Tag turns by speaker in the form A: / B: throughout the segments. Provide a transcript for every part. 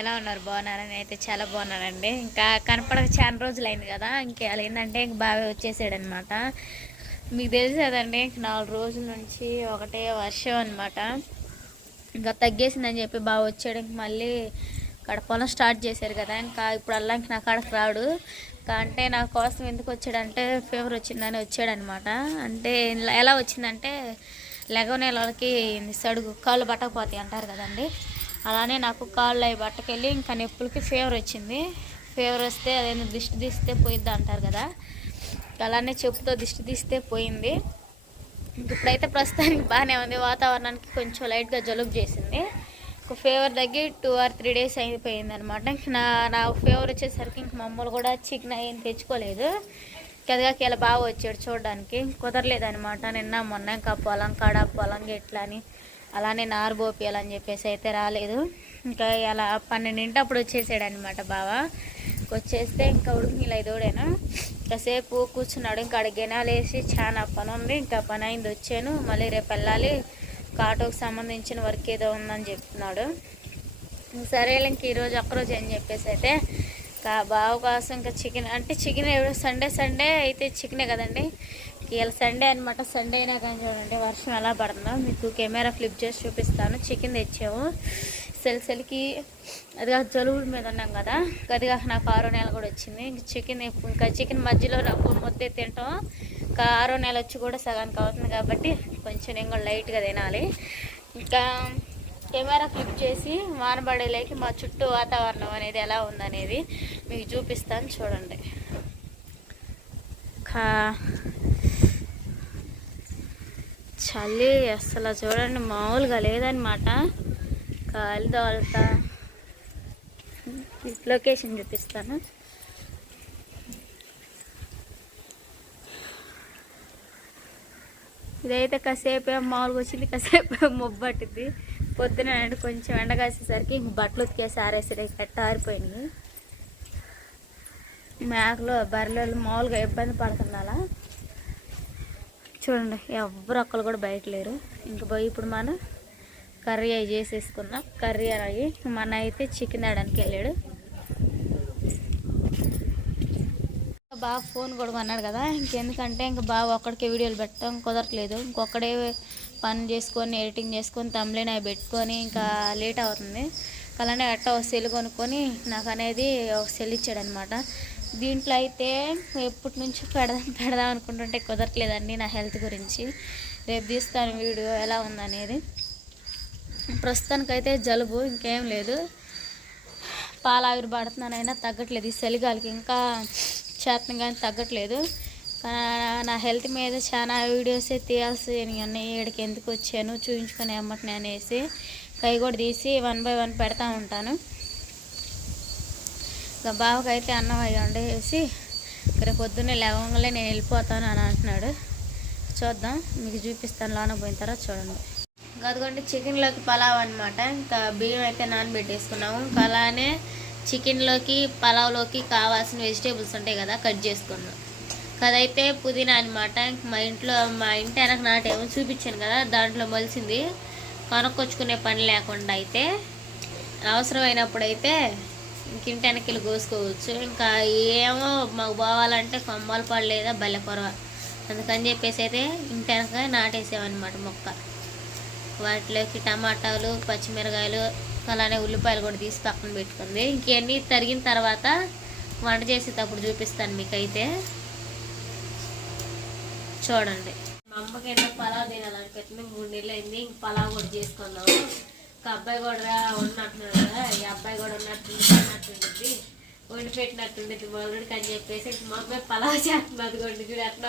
A: ఎలా ఉన్నారు? బాగున్నారని అయితే చాలా బాగున్నానండి. ఇంకా కనపడక చాలా రోజులు అయింది కదా. ఇంకా అలా ఏంటంటే ఇంక బాగా వచ్చేసాడు అనమాట మీకు తెలుసు కదండి ఇంక నాలుగు రోజుల నుంచి ఒకటే వర్షం అనమాట ఇంకా తగ్గేసిందని చెప్పి బాగా వచ్చాడు. ఇంక మళ్ళీ అక్కడ పొలం స్టార్ట్ చేశారు కదా. ఇంకా ఇప్పుడు అల్లా ఇంక నా కాడకు రాడు. ఇంకా అంటే నా కోసం ఎందుకు వచ్చాడంటే ఫీవర్ వచ్చిందని వచ్చాడనమాట అంటే ఎలా వచ్చిందంటే లెగవనే వాళ్ళకి సడుగు కాళ్ళు పట్టకపోతాయి అంటారు కదండి. అలానే నాకు కాళ్ళు అవి బట్టకెళ్ళి ఇంకా నొప్పులకి ఫీవర్ వచ్చింది. ఫీవర్ వస్తే అదేదో దిష్టి తీస్తే పోయిద్ది అంటారు కదా. అలానే చెప్పుతో దిష్టి తీస్తే పోయింది. ఇంక ఇప్పుడైతే ప్రస్తుతానికి బాగానే ఉంది. వాతావరణానికి కొంచెం లైట్గా జలుబు చేసింది. ఒక ఫీవర్ తగ్గి టూ ఆర్ త్రీ డేస్ అయిపోయింది అనమాట ఇంక నా నా ఫీవర్ వచ్చేసరికి ఇంక మమ్మల్ని కూడా చికెన్ అయ్యింది తెచ్చుకోలేదు. కదగాకి ఇలా బాగా వచ్చాడు చూడడానికి. కుదరలేదనమాట నిన్న మొన్న ఇంకా పొలం కాడ పొలం గెట్లని అలానే నారు పోపియాలని చెప్పేసి అయితే రాలేదు. ఇంకా అలా పన్నెండింటి అప్పుడు వచ్చేసాడు అనమాట బావ. వచ్చేస్తే ఇంకా ఉడుకు నీళ్ళు ఐదోడేనా కాసేపు కూర్చున్నాడు. ఇంకా అడిగి వేసి చాలా పని ఉంది. ఇంకా పని అయింది. వచ్చాను. మళ్ళీ రేపు వెళ్ళాలి. కాటోకి సంబంధించిన వర్క్ ఏదో ఉందని చెప్తున్నాడు. సరేలే ఇంక ఈరోజు ఒక్కరోజు అని చెప్పేసి అయితే ఇంకా బావ కోసం ఇంకా చికెన్ అంటే చికెన్ సండే సండే అయితే చికెనే కదండి. ఇలా సండే అనమాట సండే అయినా కానీ చూడండి వర్షం ఎలా పడుతుందో మీకు కెమెరా ఫ్లిప్ చేసి చూపిస్తాను. చికెన్ తెచ్చాము. సెల్సెల్కి అదిగా జలుబు మీద ఉన్నాం కదా. అదిగా నాకు ఆరో నెల కూడా వచ్చింది. ఇంక చికెన్ ఇంకా చికెన్ మధ్యలో నాకు మొత్తం తింటాం. ఇంకా ఆరో నెల వచ్చి కూడా సగానికి అవుతుంది కాబట్టి కొంచెం నేను కూడా లైట్గా తినాలి. ఇంకా కెమెరా ఫ్లిప్ చేసి వానబడేలేకి మా చుట్టూ వాతావరణం అనేది ఎలా ఉందనేది మీకు చూపిస్తాను చూడండి. కా చలి అసలు చూడండి మామూలుగా లేదనమాట కాలు దోలతా లొకేషన్ చూపిస్తాను. ఇదైతే కాసేపు మామూలుగా వచ్చింది కాసేపు మొబ్బట్టింది పొద్దున అంటే కొంచెం ఎండగాసేసరికి ఇంక బట్టలు ఉతికేసి ఆరేసరికి కట్ట ఆరిపోయినాయి. మేకలు బర్రెలు మామూలుగా ఇబ్బంది పడుతున్నాలా? చూడండి ఎవరు ఒక్కరు కూడా బయట లేరు. ఇంక పోయి ఇప్పుడు మనం కర్రీ అవి చేసేసుకున్నాం. కర్రీ అవి మన అయితే చికెన్ ఆడడానికి వెళ్ళాడు. బాగా ఫోన్ కూడా కొన్నాడు కదా ఇంకెందుకంటే ఇంక బాగా ఒక్కడికే వీడియోలు పెట్టడం కుదరట్లేదు. ఇంకొకడే పని చేసుకొని ఎడిటింగ్ చేసుకొని తమ్లేని అవి పెట్టుకొని ఇంకా లేట్ అవుతుంది. అలానే అట్ట ఒక సెల్ కొనుక్కొని నాకు అనేది ఒక సెల్ ఇచ్చాడనమాట దీంట్లో అయితే ఎప్పటి నుంచి పెడదాం పెడదాం అనుకుంటుంటే కుదరట్లేదండి నా హెల్త్ గురించి. రేపు తీస్తాను వీడియో ఎలా ఉందనేది. ప్రస్తుతానికైతే జలుబు ఇంకేం లేదు. పాలు ఆవిరి పడుతున్నానైనా తగ్గట్లేదు. ఈ చలిగాలికి ఇంకా చేతనం కానీ తగ్గట్లేదు. నా హెల్త్ మీద చాలా వీడియోస్ తీయాల్సి ఉన్నాయి. ఇక్కడికి ఎందుకు వచ్చాను చూపించుకొని అమ్మటని అనేసి. కై కూడా తీసి వన్ బై వన్ పెడతా ఉంటాను. ఇంకా బావకి అయితే అన్నం అయ్యి వండేసి ఇక్కడ పొద్దున్నే లేవంగానే నేను వెళ్ళిపోతాను అని అంటున్నాడు. చూద్దాం మీకు చూపిస్తాను లోన పోయిన తర్వాత చూడండి. అదిగోండి చికెన్లోకి పలావ్ అనమాట ఇంకా బియ్యం అయితే నానబెట్టేసుకున్నాము. ఇంకా అలానే చికెన్లోకి పలావ్లోకి కావాల్సిన వెజిటేబుల్స్ ఉంటాయి కదా కట్ చేసుకున్నాం. కదైతే పుదీనా అనమాట మా ఇంట్లో మా ఇంటి వెనక నాటేమో చూపించాను కదా దాంట్లో మొలిసింది. కొనుక్కొచ్చుకునే పని లేకుండా అయితే అవసరమైనప్పుడైతే ఇంకింటి ఇంక ఇంటి కోసుకోవచ్చు. ఇంకా ఏమో మాకు పోవాలంటే కొమ్మలు పడలేదా బల్లె కొరవ అందుకని చెప్పేసి అయితే ఇంటి వెనక నాటేసామన్నమాట మొక్క. వాటిలోకి టమాటాలు పచ్చిమిరకాయలు అలానే ఉల్లిపాయలు కూడా తీసి పక్కన పెట్టుకుంది. ఇంకన్నీ తరిగిన తర్వాత వంట చేసేటప్పుడు చూపిస్తాను మీకైతే. చూడండి. మా అమ్మకి ఏదో పలావ్ తినాలనిపెట్టింది మూడు నెలలు అయింది ఇంక పలావ్ కూడా చేసుకున్నాము ఒక అబ్బాయి కూడా ఉన్నట్టున్నాడు. కదా ఈ అబ్బాయి కూడా ఉన్నట్టు ఉన్నట్టుండిద్ది వండి పెట్టినట్టుండిద్ది మొదలుడికి అని చెప్పేసి మా అమ్మాయి పలావ్ చేస్తున్నది కొండి చూడు ఎట్లా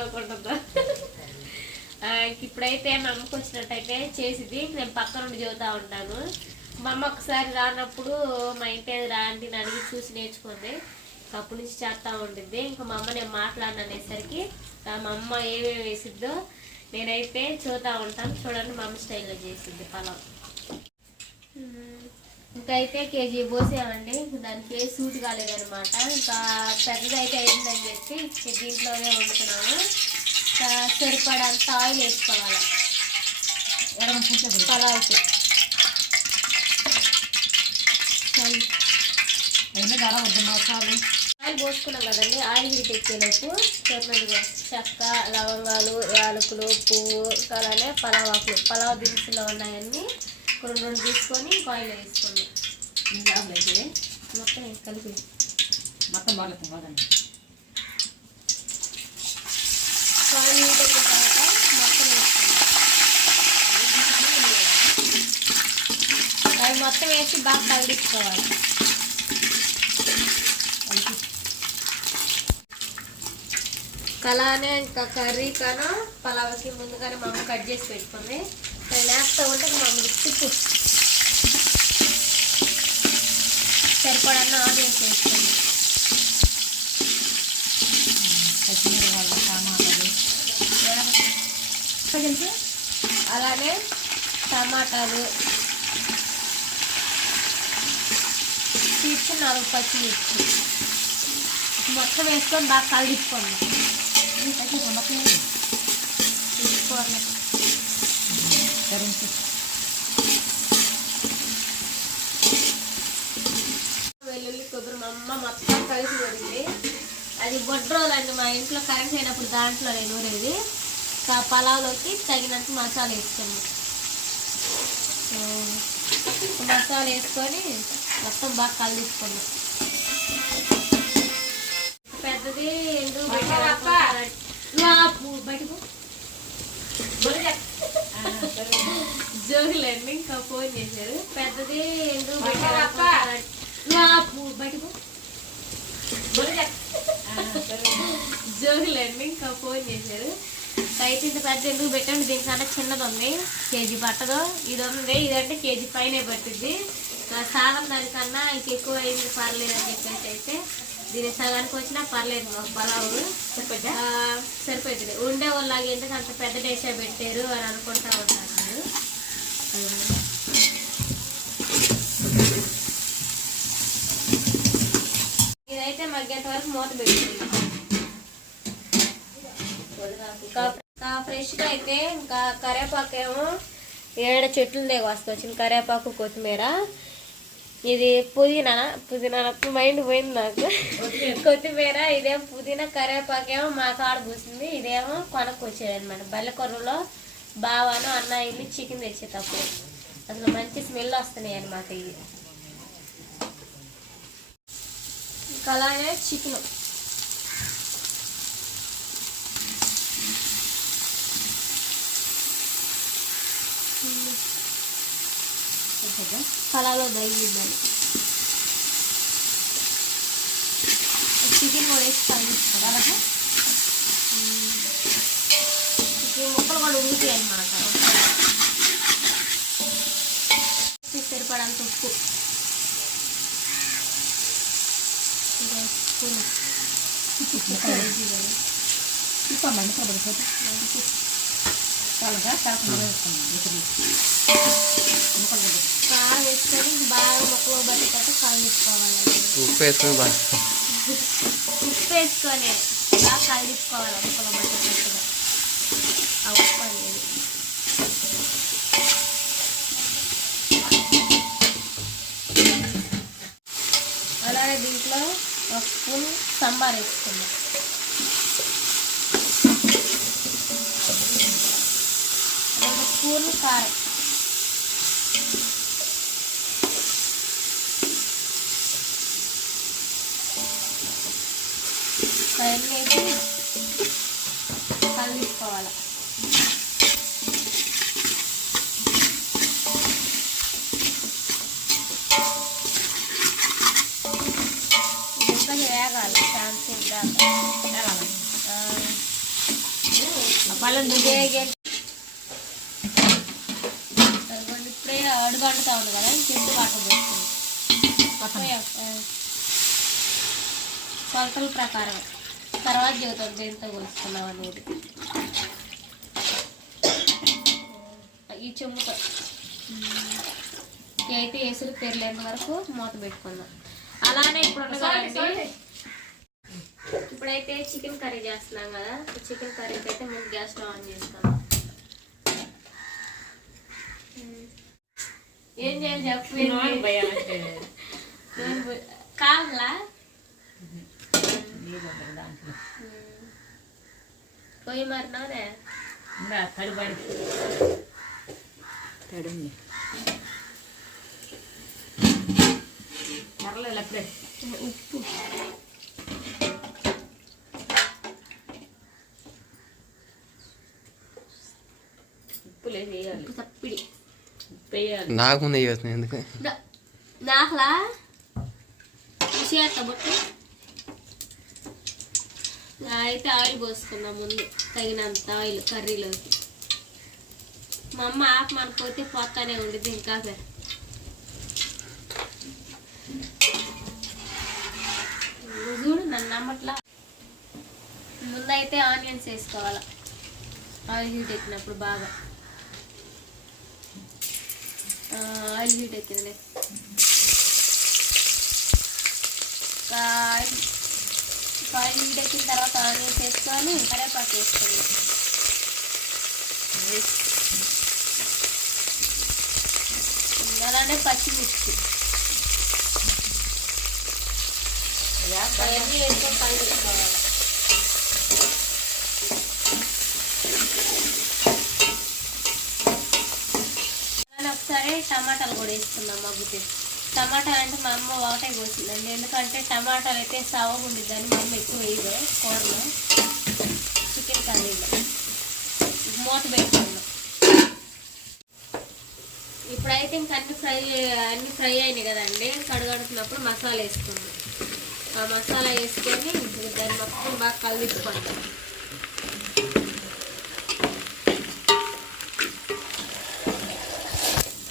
A: ఇంక ఇప్పుడైతే మా అమ్మకి వచ్చినట్టయితే చేసిద్ది. నేను పక్క నుండి చదువుతా ఉంటాను. మా అమ్మ ఒకసారి రానప్పుడు మా ఇంటి రా రాంటి అడిగి చూసి నేర్చుకుంది. అప్పటి నుంచి చేస్తూ ఉండిద్ది. ఇంకా మా అమ్మ నేను మాట్లాడిన అనేసరికి మా అమ్మ ఏమేమి వేసిద్దో నేనైతే చూతా ఉంటాను. చూడండి మా అమ్మ స్టైల్లో చేసిద్ది పలావ్. ఇంకా అయితే కేజీ పోసామండి దానికి ఏ సూట్ కాలేదనమాట ఇంకా పెద్దదైతే అయిందని చెప్పి దీంట్లోనే వండుతున్నాము. ఇంకా సరిపడంత ఆయిల్ వేసుకోవాలి. పలావ్కి. చాలు. ఆయిల్ పోసుకున్నాం కదండి. ఆయిల్ హీట్ ఎక్కేలోపు చెప్పినట్టుగా చెక్క లవంగాలు యాలకులు పువ్వు ఇంకా అలానే పలావాకులు పలావ్ దినుసులో ఉన్నాయన్నీ రెండు రెండు తీసుకొని ఆయిల్ వేసుకోండి.
B: ఇంకా అయితే
A: మొత్తం కలిపి.
B: మొత్తం బాగుంది బాగుంది
A: ఎక్కిన తర్వాత మొత్తం వేసుకోండి. అవి మొత్తం వేసి బాగా కలిగించుకోవాలి అలానే ఇంకా కర్రీ కన్నా పలావకి ముందుగానే మా అమ్మ కట్ చేసి పెట్టుకుంది. అది లేకపోతే ఉంటే మా అమ్మ తిప్పు సరిపడన్నా ఆనియన్స్ వేసుకోండి.
B: పచ్చిమిరపకాయలు టమాటాలు
A: అలానే టమాటాలు. తీసుకుని నాలుగు పచ్చిమిర్చి. మొత్తం వేసుకొని బాగా కలిపుకోండి. తీసుకోవాలి వెల్లుల్లి కుదురు మా అమ్మ మొత్తం కలిసి పెరిగింది అది బొడ్రోలండి మా ఇంట్లో కరెంట్ అయినప్పుడు దాంట్లో నేను నూరేది పలావ్లోకి తగినంత మసాలా వేసుకున్నాను మసాలా వేసుకొని మొత్తం బాగా కలిసుకున్నాం పెద్దది ఎండు బయటకు జోగులండి ఇంకా ఫోన్ చేశారు. పెద్దది ఎండు బయటకు జోగులండి ఇంకా ఫోన్ చేశారు. అయితే ఇంత పెద్ద ఎందుకు పెట్టండి దీనికన్నా చిన్నది ఉంది. కేజీ పట్టదు. ఇది ఉంది. ఇదంటే కేజీ పైనే పట్టింది సాగం దానికన్నా ఇంక ఎక్కువ అయింది పర్లేదు అని చెప్పేసి అయితే దీని సగానికి వచ్చినా పర్లేదు పలావు ఆ, సరిపోతుంది ఉండే వాళ్ళకి ఎందుకు అంత పెద్ద డేసే పెట్టారు అని అనుకుంటా ఉంటారు ఇదైతే మగ్గేంత వరకు మూత పెట్టింది. ఇంకా ఫ్రెష్గా అయితే ఇంకా కరివేపాకు ఏమో ఏడ చెట్లు వస్తుంది కరివేపాకు కొత్తిమీర ఇది పుదీనా పుదీనా మైండ్ పోయింది నాకు. కొత్తిమీర ఇదేమో పుదీనా కరివేపాకేమో మా కాడ పూసింది ఇదేమో కొనుక్కొచ్చేది అనమాట బల్లకొర్రలో బావాను అన్న ఇల్లు చికెన్ తెచ్చేటప్పుడు. అసలు మంచి స్మెల్ వస్తున్నాయి అనమాట ఇవి. ఇంకా అలానే చికెన్. కళలో బయలుదేరాలి చికెన్ కూడా వేసి కలిగిస్తారు చికెన్ ముక్కలు కూడా ఉడుకుతాయి అన్నమాట సరిపడంత ఉప్పు. ఇంకా స్పూన్.
B: తీసుకోండి పడిపోతే చాలగా కాకుండా వేసుకున్నాం
A: కారం వేసుకొని బాగా ముక్కలు పట్టేటట్టు కలిపుకోవాలి
C: ఉప్పు వేసుకొని బాగా.
A: ఉప్పు వేసుకొని బాగా కలిపుకోవాలి ముక్కలు పట్టేటట్టుగా. ఆ ఉప్పు అనేది. అలాగే దీంట్లో ఒక స్పూన్ సాంబార్ వేసుకుందాం. రెండు స్పూన్లు కారం. అవన్నీ వేసి కలిపుకోవాలి ఇంకా వేగాలి ఛాన్స్ వేగే-. ఇప్పుడే అడుగంటుతా ఉంది కదా ఇంకెందుకు వాటర్ కొలతల ప్రకారం తర్వాత చెబుతాం దేంతో కొలుసుకున్నాం అనేది. ఈ చెమ్ముతో ఇవి అయితే ఎసురు తెరలేని వరకు మూత పెట్టుకుందాం. అలానే ఇప్పుడు ఉండగానండి ఇప్పుడైతే చికెన్ కర్రీ చేస్తున్నాం కదా చికెన్ కర్రీకి అయితే ముందు గ్యాస్ స్టవ్ ఆన్ చేసుకున్నాం ఏం చేయాలి చెప్పు? కావాలా?
B: నీళ్ళు ఉండదు దాంట్లో
A: పోయి మారినావునే
B: ఇంకా తడిపడి తడింది పర్లేదు అప్పుడే.
A: ఉప్పు.
C: నాకు ముందే చేస్తున్నాయి ఎందుకు?
A: నాకులా? చేస్తా బొట్టు. అయితే ఆయిల్ పోసుకున్నాం ముందు తగినంత ఆయిల్ కర్రీలోకి. మా అమ్మ ఆప మనకపోతే పోతానే ఉండిద్ది ఇంకా సరే చూడు నన్ను నమ్మట్లా. ముందైతే ఆనియన్స్ వేసుకోవాలి. ఆయిల్ హీట్ ఎక్కినప్పుడు బాగా. ఆయిల్ హీట్ ఎక్కిందిలే. ఆయిల్ ఆయిల్ హీట్ ఎక్కిన తర్వాత ఆనియన్స్ వేసుకొని కరేపాకు వేసుకోండి అలానే పచ్చిమిర్చి అవన్నీ వేసుకొని కలిపేసుకోవాలి. అలానే ఒకసారి టమాటాలు కూడా వేసుకుందాం మగ్గుతే. టమాటాలు అంటే మా అమ్మ ఒకటే కోసిందండి. ఎందుకంటే టమాటాలు అయితే సవగా ఉండిద్దని మా అమ్మ ఎక్కువ వేయదు కూరలో. చికెన్ కర్రీలో మూత పెట్టుకున్నాం. ఇప్పుడైతే ఇంక అన్ని ఫ్రై అన్ని ఫ్రై అయినాయి కదండి. కడగడుతున్నప్పుడు మసాలా వేసుకుందాం. ఆ మసాలా వేసుకొని దాన్ని మొత్తం బాగా కలుపుకుంటాం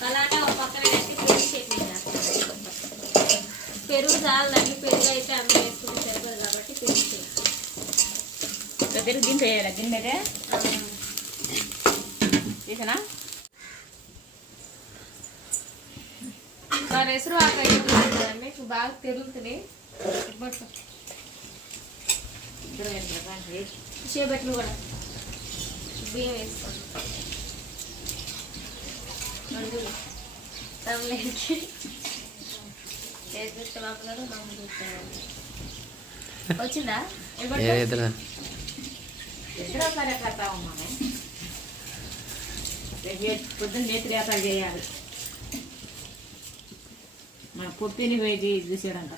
A: అలానే ఒక పక్కన పెట్టి పెరుగు చట్నీ చేస్తాను పెరుగు చాలండి పెరుగు అయితే అందరూ వేసుకుని సరిపోదు కాబట్టి పెరుగు చట్నీ.
B: దగ్గర దీంట్లో వేయాలి? గిన్నె
A: ఆ,
B: తీసనా
A: మా రెసరు ఆకు బాగా తెరుగుతుంది చేపట్లు కూడా. బియ్యం వేసుకోండి అందులో తమలేకి చేసి మాట్లాడు మమ్మల్ని చూస్తాను వచ్చిందా
C: ఏ ఇద్దరు
B: ఇద్దరు ఒకసారి కడతా ఉన్నామే రేపు పొద్దున్న చేతి రేపాలు చేయాలి మన పొప్పిని వేసి చూసాడంట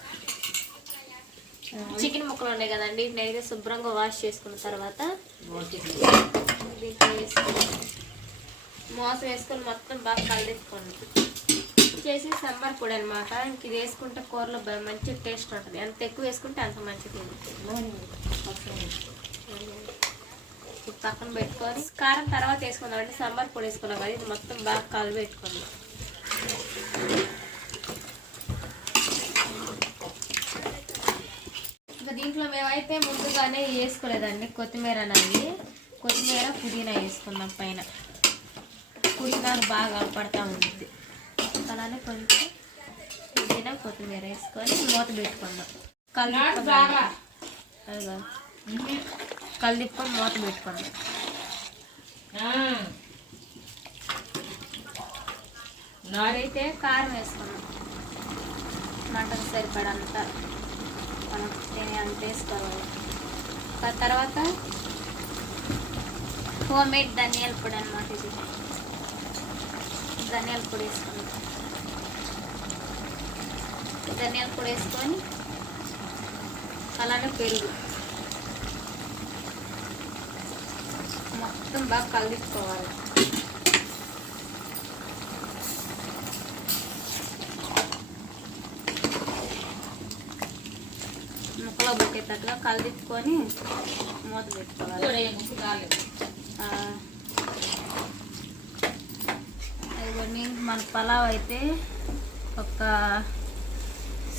A: చికెన్ ముక్కలు ఉన్నాయి కదండి. నేనైతే శుభ్రంగా వాష్ చేసుకున్న తర్వాత మోసం వేసుకొని మొత్తం బాగా కలిపేసుకోండి చేసి సాంబార్ పొడి అనమాట ఇంక ఇది వేసుకుంటే కూరలో మంచి టేస్ట్ ఉంటుంది. ఎంత ఎక్కువ వేసుకుంటే అంత మంచిది ఇది పక్కన పెట్టుకొని కారం తర్వాత వేసుకుందాం. అంటే సాంబార్ పొడి వేసుకున్నాం కదా ఇది మొత్తం బాగా కలిపెట్టుకోండి ఇంకా దీంట్లో మేమైతే ముందుగానే వేసుకోలేదండి కొత్తిమీర అనేది. కొత్తిమీర పుదీనా వేసుకున్నాం పైన. పుదీనా బాగా పడతా ఉంటుంది అలానే కొంచెం పుదీనా కొత్తిమీర వేసుకొని మూత పెట్టుకున్నాం
B: బాగా.
A: కలిపి కలిదిప్పుకొని మూత పెట్టుకున్నాం
B: నారైతే
A: కారం వేసుకున్నాం మటన్ సరిపడంత మనం తినే అంత వేసుకోవాలి. ఆ తర్వాత హోమ్ మేడ్ ధనియాల పొడి అనమాట ఇది. ధనియాల పొడి వేసుకున్నాం ధనియాల పొడి వేసుకొని అలానే పెరుగు. మొత్తం బాగా కలిపించుకోవాలి ముక్కలో పెట్టేటట్టుగా కలిదిప్పుకొని మూత పెట్టుకోవాలి.
B: కూడా
A: ఇవన్నీ మన పలావ్ అయితే ఒక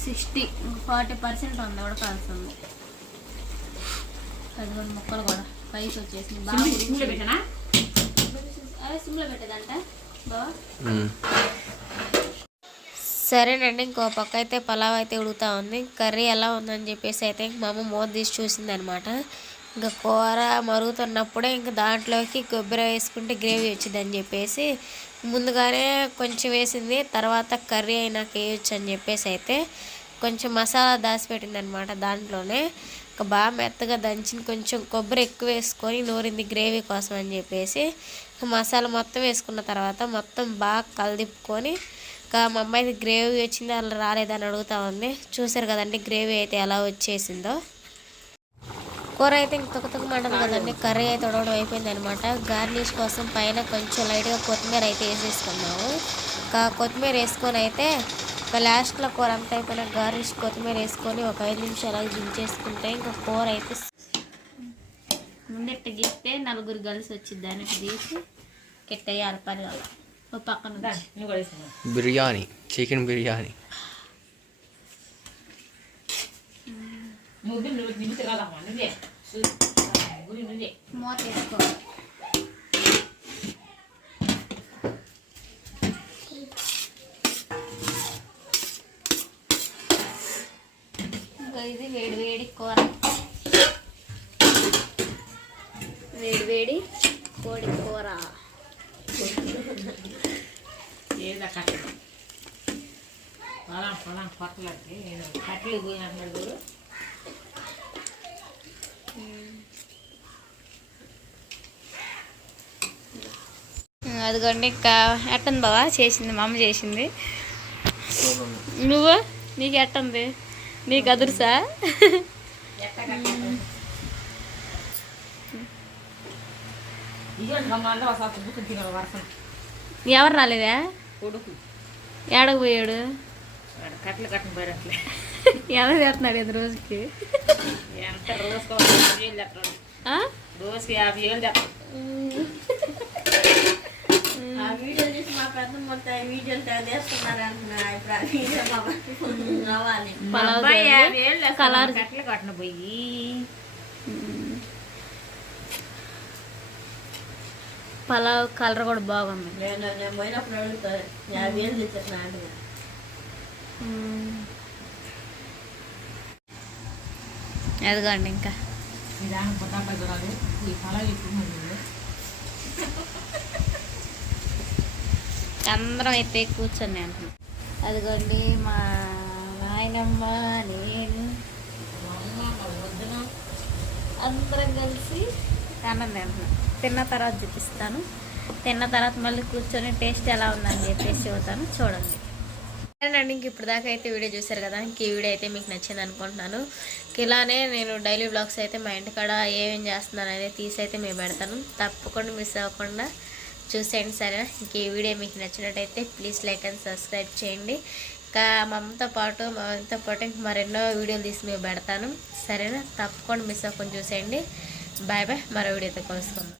A: సిక్స్టీ ఫార్టీ పర్సెంట్ ఉంది ఉడకాల్సింది అది కూడా ముక్కలు కూడా. పైకి వచ్చేసింది. బాగా
B: సిమ్లో- పెట్టనా?
A: అదే సిమ్లో పెట్టేదంట. బాగా. సరేనండి ఇంకో పక్క అయితే పలావ్ అయితే ఉడుకుతా ఉంది. కర్రీ ఎలా ఉందని చెప్పేసి అయితే ఇంక మా అమ్మ మూత తీసి చూసింది అనమాట ఇంకా కూర మరుగుతున్నప్పుడే ఇంకా దాంట్లోకి కొబ్బరి వేసుకుంటే గ్రేవీ వచ్చిందని చెప్పేసి ముందుగానే కొంచెం వేసింది తర్వాత కర్రీ అయినాక వేయచ్చు అని చెప్పేసి అయితే కొంచెం మసాలా దాచిపెట్టింది అనమాట దాంట్లోనే. ఇంకా బాగా మెత్తగా దంచిన కొంచెం కొబ్బరి ఎక్కువ వేసుకొని నూరింది గ్రేవీ కోసం అని చెప్పేసి మసాలా మొత్తం వేసుకున్న తర్వాత మొత్తం బాగా కలదిప్పుకొని ఇంకా మా అమ్మాయిది గ్రేవీ వచ్చింది అలా రాలేదని అడుగుతా ఉంది. చూసారు కదండి గ్రేవీ అయితే ఎలా వచ్చేసిందో. కూర అయితే ఇంక తుక తుకమంటుంది కదండి. కర్రీ అయితే ఉడవడం అయిపోయింది అనమాట గార్నిష్ కోసం పైన కొంచెం లైట్గా కొత్తిమీర అయితే వేసేసుకున్నాము ఇంకా కొత్తిమీర వేసుకొని అయితే ఇంకా లాస్ట్లో కూర అంతా అయిపోయిన గార్నిష్ కొత్తిమీర వేసుకొని ఒక ఐదు నిమిషాలు అలా దించేసుకుంటే ఇంకా కూర అయితే ముందెట్ట గీస్తే నలుగురు కలిసి వచ్చింది. దానికి తీసి కెట్టేయాలి పని ఓ పక్కన
C: బిర్యానీ చికెన్ బిర్యానీ.
B: నువ్వు నువ్వు నిమిషం తిరగదమ్మా నువ్వే గురి నువ్వే
A: మూత వేసుకో ఇంకా ఇది వేడి వేడి కూర వేడి వేడి కోడి కూర
B: ఏదో కట్టలు పొలం పొలం కొట్టలకి కట్టలు పోయి
A: అదిగోండి ఇంకా ఎట్టంది బావా? చేసింది మా అమ్మ చేసింది. నువ్వు? నీకు ఎట్టుంది? నీకు అదురుసా? ఎవరు రాలేదా?
B: కొడుకు
A: ఏడకు పోయాడు?
B: కట్టలు కట్టను
A: ఎలా చేస్తున్నాడు ఇది రోజుకి?
B: ఎంత రోజుకో యాభై? రోజుకి యాభై ఏళ్ళు తెస్తాడు
D: ఆ వీడియో చూసి మా పెద్ద మొత్తం వీడియోలు చేస్తున్నారు అంటున్నారు ఇప్పుడు ఆ వీడియో
B: మా
A: పలావ్
B: అబ్బాయి. యాభై ఏళ్ళు.
A: కలర్
B: కట్టలు కట్టను పోయి.
A: పలావ్ కలర్ కూడా బాగుంది.
D: నేను నేను పోయినప్పుడు అడుగుతారు యాభై ఏళ్ళు
A: అదిగోండి ఇంకా.
B: ఈ పొలం ఇప్పుడు మంది
A: అందరం అయితే కూర్చొని అంటున్నాం. అదిగోండి మా నాయనమ్మ నేను అందరం కలిసి అన్నం తింటున్నాం తిన్న తర్వాత చూపిస్తాను. తిన్న తర్వాత మళ్ళీ కూర్చొని టేస్ట్ ఎలా ఉందని చెప్పేసి చెబుతాను. చూడండి. సరేనండి ఇంక ఇప్పుడు దాకా అయితే వీడియో చూశారు కదా ఇంక ఈ వీడియో అయితే మీకు నచ్చింది అనుకుంటున్నాను. ఇలానే నేను డైలీ బ్లాగ్స్ అయితే మా ఇంటికాడ ఏమేం చేస్తున్నాను అనేది తీసి అయితే మేము పెడతాను. తప్పకుండా మిస్ అవ్వకుండా చూసేయండి సరేనా ఇంక ఈ వీడియో మీకు నచ్చినట్టయితే ప్లీజ్ లైక్ అండ్ సబ్స్క్రైబ్ చేయండి. ఇంకా మా అమ్మతో పాటు మా అమ్మతో పాటు ఇంక మరెన్నో వీడియోలు తీసి మేము పెడతాను. సరేనా? తప్పకుండా మిస్ అవ్వకుండా చూసేయండి. Bye bye. మరో వీడియోతో కలుసుకుందాం.